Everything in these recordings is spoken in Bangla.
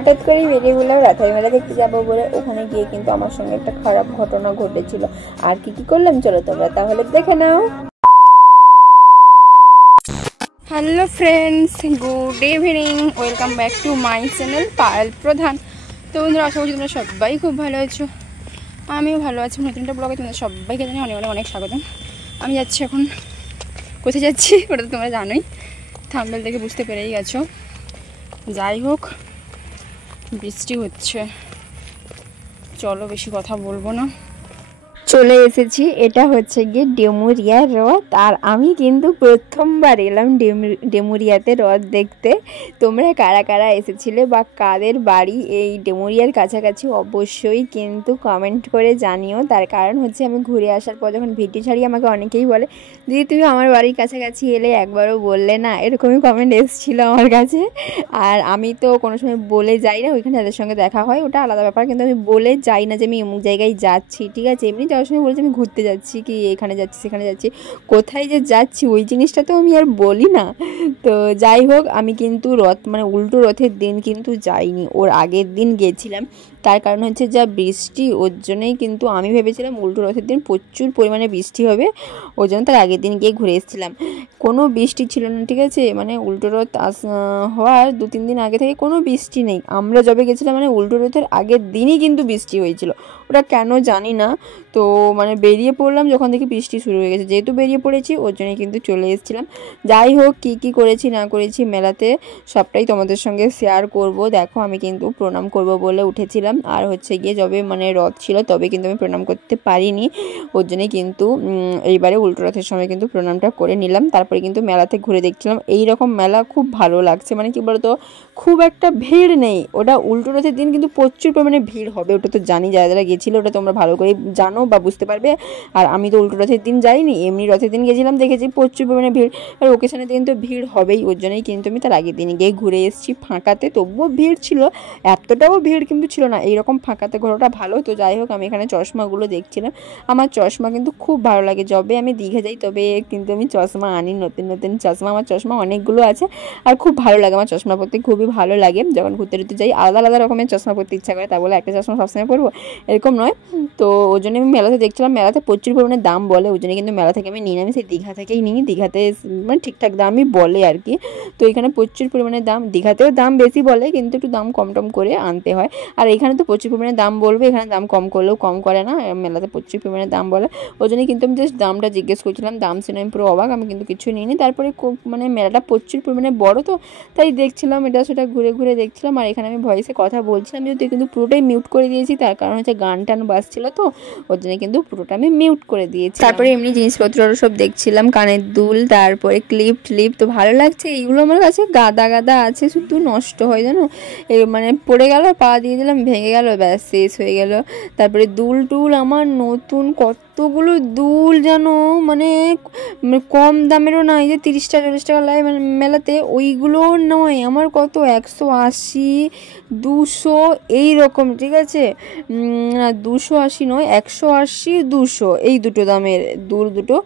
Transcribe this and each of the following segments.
হঠাৎ করেই বেরিয়ে বললাম রাধাই মেলা দেখতে যাবো বলে। ওখানে গিয়ে কিন্তু আমার সঙ্গে একটা খারাপ ঘটনা ঘটেছিল। আর কি কি করলাম চলো তোমরা তাহলে দেখে নাও। Hello friends, good evening, welcome back to my channel Payel Pradhan. তো বন্ধুরা, আশা করছি তোমরা সবাই খুব ভালো আছো, আমিও ভালো আছি। নতুন একটা ব্লগে তোমাদের সবাইকে জানি অনেক অনেক অনেক স্বাগতম। আমি যাচ্ছি এখন, কোথায় যাচ্ছি ওটা তো তোমরা জানোই, থাম্বনেল দেখে বুঝতে পেরেই গেছো। যাই হোক, বৃষ্টি হচ্ছে, চলো বেশি কথা বলবো না, চলে এসেছি। এটা হচ্ছে গিয়ে ডেমুরিয়া হ্রদ। আর আমি কিন্তু প্রথমবার এলাম ডেমুরিয়াতে হ্রদ দেখতে। তোমরা কারা কারা এসেছিলে বা কাদের বাড়ি এই ডেমুরিয়ার কাছাকাছি অবশ্যই কিন্তু কমেন্ট করে জানিও। তার কারণ হচ্ছে আমি ঘুরে আসার পর যখন ভিডিও ছাড়ি আমাকে অনেকেই বলে, দিদি তুমি আমার বাড়ির কাছাকাছি এলে, একবারও বললে না, এরকমই কমেন্ট এসেছিলো আমার কাছে। আর আমি তো কোনো সময় বলে যাই না, ওইখানে যাদের সঙ্গে দেখা হয় ওটা আলাদা ব্যাপার, কিন্তু আমি বলে যাই না যে আমি অমুক জায়গায় যাচ্ছি, ঠিক আছে। এমনি যাওয়ার সময় বলেছি আমি ঘুরতে যাচ্ছি, কি এখানে যাচ্ছি সেখানে যাচ্ছি, কোথায় যে যাচ্ছি ওই জিনিসটা তো আমি আর বলি না। তো যাই হোক, আমি কিন্তু রথ মানে উল্টো রথের দিন কিন্তু যাইনি, ওর আগের দিন গেছিলাম। তার কারণ হচ্ছে যা বৃষ্টি, ওর জন্যই কিন্তু আমি ভেবেছিলাম উল্টো রথের দিন প্রচুর পরিমাণে বৃষ্টি হবে, ওই জন্য তার আগের দিন গিয়ে ঘুরে এসেছিলাম। কোনো বৃষ্টি ছিল না, ঠিক আছে। মানে উল্টো রথ হওয়ার 2-3 দিন আগে থেকে কোনো বৃষ্টি নেই। আমরা যবে গেছিলাম মানে উল্টো রথের আগের দিনই কিন্তু বৃষ্টি হয়েছিল, ওটা কেন জানি না। তো মানে বেরিয়ে পড়লাম যখন দেখি বৃষ্টি শুরু হয়ে গেছে, যেহেতু বেরিয়ে পড়েছি ওর জন্যই কিন্তু চলে এসেছিলাম। যাই হোক, কী কী করেছি না করেছি মেলাতে সবটাই তোমাদের সঙ্গে শেয়ার করব। দেখো, আমি কিন্তু প্রণাম করব বলে উঠেছিলাম, আর হচ্ছে গিয়ে যবে মানে রথ ছিল তবে কিন্তু আমি প্রণাম করতে পারিনি, ওর জন্যই কিন্তু এইবারে উল্টো রথের সময় কিন্তু প্রণামটা করে নিলাম। তারপরে কিন্তু মেলাতে ঘুরে দেখছিলাম। এই রকম মেলা খুব ভালো লাগছে, মানে কি বলতো, খুব একটা ভিড় নেই। ওটা উল্টো রথের দিন কিন্তু প্রচুর পরিমাণে ভিড় হবে, ওটা তো জানি, যারা যারা গেছিলো ওটা তোমরা ভালো করে জানো বা বুঝতে পারবে। আর আমি তো উল্টো রথের দিন যাইনি, এমনি রথের দিন গেছিলাম, দেখেছি প্রচুর পরিমাণে ভিড়। আর ওকেশনের দিন তো ভিড় হবেই, ওর জন্যই কিন্তু আমি তার আগের দিন গিয়ে ঘুরে এসেছি ফাঁকাতে। তবুও ভিড় ছিল, এতটাও ভিড় কিন্তু ছিল না, এইরকম ফাঁকাতে ঘোরাটা ভালো। তো যাই হোক, আমি এখানে চশমাগুলো দেখছিলাম। আমার চশমা কিন্তু খুব ভালো লাগে, যবে আমি দীঘা যাই তবে কিন্তু আমি চশমা আনি, নতুন নতুন চশমা। আমার চশমা অনেকগুলো আছে আর খুব ভালো লাগে, আমার চশমা পরতে খুবই ভালো লাগে। যখন ঘুরতে টুরতে যাই আলাদা আলাদা রকমের চশমা পরতে ইচ্ছা করে, তা বলে একটা চশমা সবসময় পরবো এরকম নয়। তো ওই জন্য আমি মেলাতে দেখছিলাম, মেলাতে প্রচুর পরিমাণে দাম বলে, ওই জন্য কিন্তু মেলা থেকে আমি নিই না, আমি সেই দীঘা থেকেই নিই। দীঘাতে মানে ঠিকঠাক দামই বলে আর কি। তো এখানে প্রচুর পরিমাণে দাম, দীঘাতেও দাম বেশি বলে কিন্তু একটু দাম কম টম করে আনতে হয়। আর এখানে তো প্রচুর পরিমাণে দাম বলবে, এখানে দাম কম করলেও কম করে না, মেলাতে প্রচুর পরিমাণে দাম বলে। ওই জন্যই কিন্তু আমি জাস্ট দামটা জিজ্ঞেস করছিলাম, দাম শুনে আমি পুরো অবাক, আমি কিন্তু কিছু নিইনি। তারপরে মানে মেলাটা প্রচুর পরিমাণে বড়, তো তাই দেখছিলাম, এটা সেটা ঘুরে ঘুরে দেখছিলাম। আর এখানে আমি ভয়েসে কথা বলছিলাম যেহেতু, কিন্তু পুরোটাই মিউট করে দিয়েছি, তার কারণ হচ্ছে গান টান বাজছিল, তো ওর জন্য কিন্তু পুরোটা আমি মিউট করে দিয়েছি। তারপরে এমনি জিনিসপত্র সব দেখছিলাম, কানের দুল, তারপরে ক্লিপ ট্লিপ, তো ভালো লাগছে। এইগুলো আমার কাছে গাদা গাদা আছে, শুধু নষ্ট হয় জানো, মানে পড়ে গেল, পা দিয়ে দিলাম, ভেঙে গেল, ব্যাস শেষ হয়ে গেল। তারপরে দুল টুল আমার নতুন কতগুলো দুল জানো, মানে কম দামেরও নয়, যে 30 টাকা 40 টাকা লাগে মানে মেলাতে, ওইগুলো নয় আমার, কত 180 200 এই রকম, ঠিক আছে। না 280 নয়, 180 200 এই দুটো দামের দুল দুটো।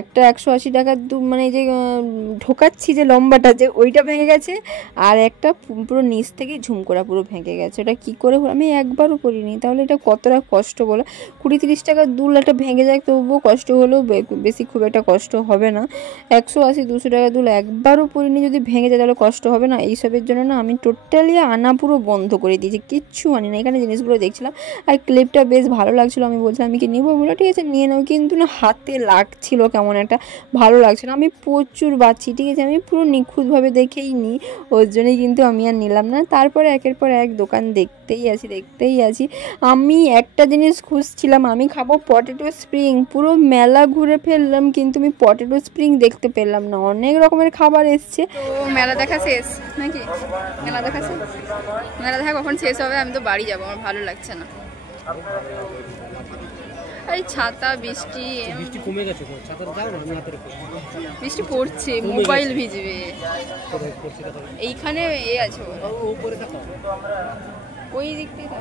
একটা 180 টাকার মানে এই যে ঢোকাচ্ছি যে লম্বাটা, যে ওইটা ভেঙে গেছে, আর একটা পুরো নিচ থেকে ঝুমকোড়া পুরো ভেঙে গেছে। ওটা কী করে আমি একবারও করিনি, তাহলে এটা কতটা কষ্ট বলো। 20-30 টাকার দুল একটা ভেঙে যায় তবুও কষ্ট হলেও বেশি খুব একটা কষ্ট হবে না। 180-200 টাকার দুল একবারও পরিনি, যদি ভেঙে যায় তাহলে কষ্ট হবে না। এইসবের জন্য না আমি টোটালি আনা পুরো বন্ধ করে দিয়েছি, কিচ্ছু আনি না। এখানে জিনিসগুলো দেখছিলাম আর ক্লিপটা বেশ ভালো লাগছিলো, আমি বলছিলাম আমি কি নিবো, বলো ঠিক আছে নিয়ে নাও, কিন্তু না হাতে লাগছিল কেমন একটা, ভালো লাগছে না। আমি প্রচুর বাঁচি, ঠিক আছে, আমি পুরো নিখুঁতভাবে দেখেই নিই, ওর জন্যই কিন্তু আমি আর নিলাম না। তারপরে একের পর এক দোকান দেখতেই আছি। আমি একটা জিনিস খুঁজছিলাম, আমি খাবো পটেটো স্প্রিং, পুরো মেলা ঘুরে ফেললাম কিন্তু আমি পটেটো স্প্রিং দেখতে পেলাম না। অনেক রকমের খাবার এসছে। তো মেলা দেখা শেষ নাকি? মেলা দেখা কখন শেষ হবে? আমি তো বাড়ি যাবো, আমার ভালো লাগছে না। এই ছাতা, বৃষ্টি কমে গেছে, বৃষ্টি পড়ছে, মোবাইল ভিজবে। এইখানে এ আছে ওই দিক থেকে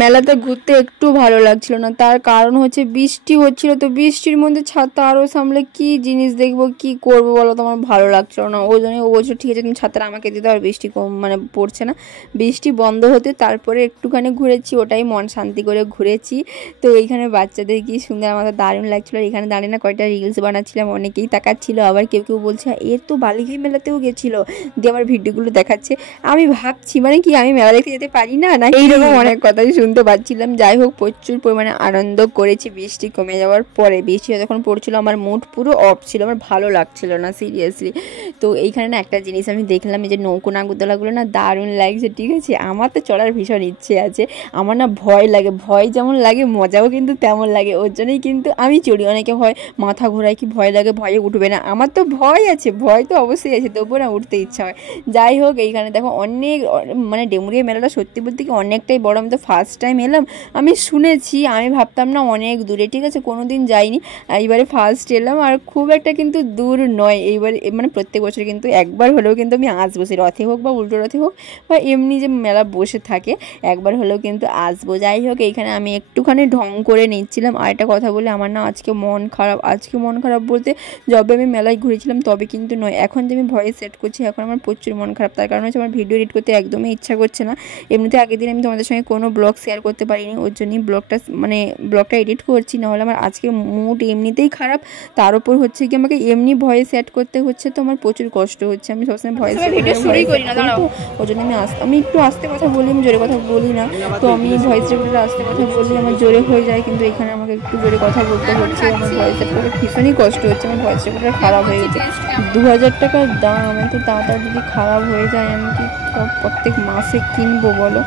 মেলাতে ঘুরতে একটু ভালো লাগছিল না, তার কারণ হচ্ছে বৃষ্টি হচ্ছিল। তো বৃষ্টির মধ্যে ছাতা আরও সামলে কি জিনিস দেখবো, কি করবো বলো, তো আমার ভালো লাগছিল না। ওই জন্য ও বলছো ঠিক আছে তুমি ছাতাটা আমাকে দিতে, আর বৃষ্টি কম মানে পড়ছে না। বৃষ্টি বন্ধ হতে তারপরে একটুখানি ঘুরেছি, ওটাই মন শান্তি করে ঘুরেছি। তো এইখানে বাচ্চাদের কি সুন্দর, আমাদের দারুণ লাগছিলো। এখানে দাঁড়িয়ে না কয়েকটা রিলস বানাচ্ছিলাম, অনেকেই তাকাচ্ছিল, আবার কেউ কেউ বলছে এর তো বালিঘাই মেলাতেও গেছিলো, দিয়ে আমার ভিডিওগুলো দেখাচ্ছে। আমি ভাবছি মানে কি আমি মেলা দেখতে যেতে পারি না, না এইরকম অনেক কথাই শুনতে পাচ্ছিলাম। যাই হোক প্রচুর পরিমাণে আনন্দ করেছি বৃষ্টি কমে যাওয়ার পরে। বৃষ্টি যখন পড়ছিল আমার মুড পুরো অফ ছিল, আমার ভালো লাগছিল না সিরিয়াসলি। তো এইখানে না একটা জিনিস আমি দেখলাম, এই যে নৌকো নাগরদোলাগুলো না দারুণ লাগছে, ঠিক আছে। আমার তো চড়ার ভীষণ ইচ্ছে আছে, আমার না ভয় লাগে, ভয় যেমন লাগে মজাও কিন্তু তেমন লাগে, ওর জন্যই কিন্তু আমি চড়ি। অনেকে হয় মাথা ঘোরায় কি ভয় লাগে, ভয়ে উঠবে না, আমার তো ভয় আছে, ভয় তো অবশ্যই আছে, তবুও না উঠতে ইচ্ছা হয়। যাই হোক এইখানে দেখো অনেক মানে ডেমুরিয়া মেলাটা সত্যি বলতে কি অনেকটাই বড়। আমি তো ফার্স্ট টাইম এলাম, আমি শুনেছি, আমি ভাবতাম না অনেক দূরে, ঠিক আছে, কোনো দিন যাইনি, এইবারে ফার্স্ট এলাম। আর খুব একটা কিন্তু দূর নয়, এইবারে মানে প্রত্যেক বছর কিন্তু একবার হলেও কিন্তু আমি আসবো, সে রথে হোক বা উল্টো রথে হোক বা এমনি যে মেলা বসে থাকে, একবার হলেও কিন্তু আসবো। যাই হোক এইখানে আমি একটুখানি ঢং করে নিচ্ছিলাম। আর একটা কথা বলে, আমার না আজকে মন খারাপ, আজকে মন খারাপ বলতে যবে আমি মেলায় ঘুরেছিলাম তবে কিন্তু নয়, এখন যে আমি ভয়েস সেট করছি এখন আমার প্রচুর মন খারাপ। তার কারণ হচ্ছে আমার ভিডিও এডিট করতে একদমই ইচ্ছা করছে না। এমনিতে আগের দিন আমি তোমাদের সঙ্গে কোনো ব্লগ শেয়ার করতে পারিনি, ওর জন্যই ব্লগটা এডিট করছি, নাহলে আমার আজকে মুড এমনিতেই খারাপ, তার উপর হচ্ছে কি আমাকে এমনি ভয়েস অ্যাড করতে হচ্ছে, তো আমার প্রচুর কষ্ট হচ্ছে। আমি সবসময় ভয়েস ওর জন্য আমি একটু আস্তে কথা বলি, আমি জোরে কথা বলি না, তো আমি ভয়েস রেকর্ডারে আস্তে কথা বলি, আমার জোরে হয়ে যায়, কিন্তু এখানে আমাকে একটু জোরে কথা বলতে হচ্ছে, আমার ভয়েস রেকর্ডারে ভীষণই কষ্ট হচ্ছে, আমার ভয়েস রেকর্ডার খারাপ হয়ে গেছে। 2000 টাকার দাম, এত তাড়াতাড়ি যদি খারাপ হয়ে যায় আমি কি প্রত্যেক মাসে কিনবো বলো?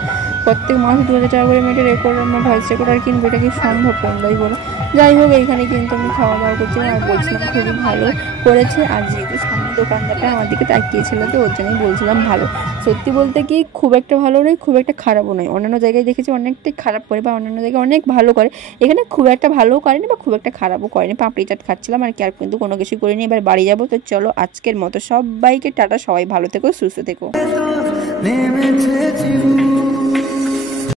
প্রত্যেক মাসে 2000 টাকা করে আমি একটা রেকর্ডার, আমার ভয়েস রেকর্ডার কিনবো, এটা কি সম্ভব তোমরাই বলো? যাই হোক এইখানে কিন্তু আমি খাওয়া দাওয়া করছিলাম আর বলছিলাম খুবই ভালো করেছে। আর যেহেতু সামনে দোকানদারটা আমার দিকে তাকিয়েছিল, তো ওর জন্যই বলছিলাম ভালো। সত্যি বলতে কি খুব একটা ভালো নয়, খুব একটা খারাপও নয়। অন্যান্য জায়গায় দেখেছি অনেকটাই খারাপ করে, বা অন্যান্য জায়গায় অনেক ভালো করে, এখানে খুব একটা ভালোও করেনি বা খুব একটা খারাপও করেনি। পাপড়ি চাট খাচ্ছিলাম আর কি, আর কিন্তু কোনো কিছু করিনি। এবার বাড়ি যাবো। তো চলো আজকের মতো সবাইকে টাটা, সবাই ভালো থেকো, সুস্থ থেকো।